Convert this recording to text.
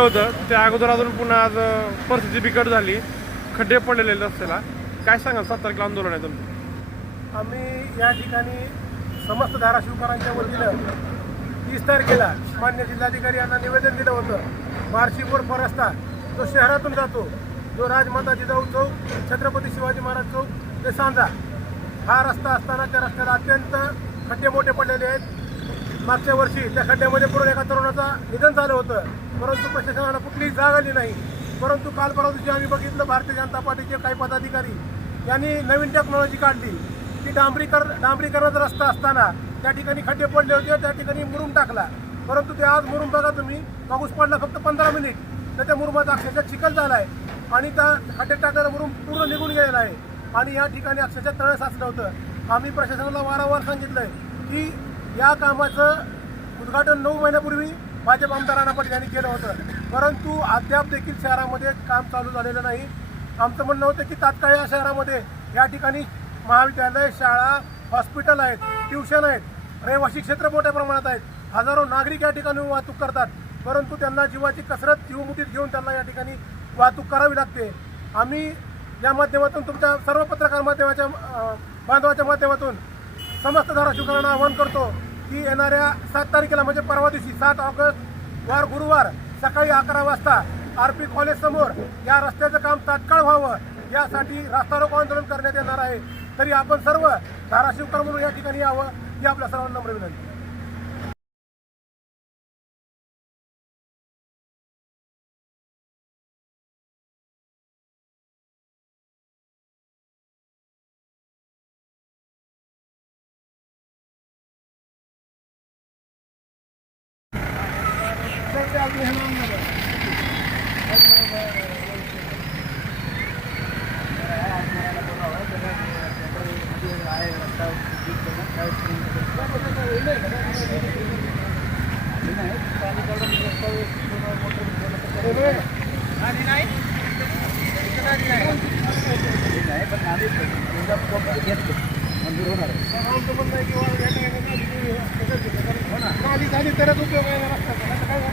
केलं होतं त्या अगोदर अजून पुन्हा आज परिस्थिती बिकट झाली, खड्डे पडलेले रस्त्याला. काय सांगाल 7 तारखेला आंदोलन आहे तुमचं? आम्ही या ठिकाणी समस्त धाराशिवकरांच्या वतीनं 30 तारखेला मान्य जिल्हाधिकारी यांना निवेदन दिलं होतं. बार्शीपूर रस्ता जो शहरातून जातो, जो राजमाता जिजाऊ चौक, छत्रपती शिवाजी महाराज चौक ते सांजा, हा रस्ता असताना त्या रस्त्याला अत्यंत खड्डे मोठे पडलेले आहेत. मागच्या वर्षी त्या खड्ड्यामध्ये पडून एका तरुणाचं निधन झालं होतं, परंतु प्रशासनाला कुठलीही जाग आली नाही. परंतु काल परवा दिवशी आम्ही बघितलं, भारतीय जनता पार्टीचे काही पदाधिकारी यांनी नवीन टेक्नॉलॉजी काढली की डांबरीकरणाचा रस्ता असताना त्या ठिकाणी खड्डे पडले होते, त्या ठिकाणी मुरुम टाकला. परंतु ते आज मुरुम बघा तुम्ही, पाऊस पडला फक्त 15 मिनिट तर त्या मुरुमाचा अक्षरशः चिखल झाला आहे आणि त्या खड्डे टाकलेला मुरुम पूर्ण निघून गेलेला आहे आणि या ठिकाणी अक्षरशः तळ साचलं होतं. आम्ही प्रशासनाला वारंवार सांगितलंय की या कामाचं उद्घाटन 9 महिन्यापूर्वी भाजप आमदार राणा पाटील यांनी केलं होतं, परंतु अद्याप देखील शहरामध्ये काम चालू झालेलं नाही. आमचं म्हणणं होतं की तात्काळ या शहरामध्ये या ठिकाणी महाविद्यालय, शाळा, हॉस्पिटल आहेत, ट्युशन आहेत, रहिवासी क्षेत्र मोठ्या प्रमाणात आहेत, हजारो नागरिक या ठिकाणी वाहतूक करतात, परंतु त्यांना जीवाची कसरत जीवमुठीत घेऊन त्यांना या ठिकाणी वाहतूक करावी लागते. आम्ही या माध्यमातून तुमच्या सर्व पत्रकार माध्यमाच्या बांधवाच्या माध्यमातून समस्त धाराशिवकरांना आवाहन करतो की येणाऱ्या 7 तारखेला म्हणजे परवा दिवशी 7 ऑगस्ट वार गुरुवार सकाळी 11 वाजता RP कॉलेज समोर या रस्त्याचं काम तात्काळ व्हावं यासाठी रास्ता रोको आंदोलन करण्यात येणार आहे. तरी आपण सर्व धाराशिवकर म्हणून या ठिकाणी यावं ही आपल्या सर्वांना नम्र विनंती. तरच उपयोग आहे रस्त्याचा.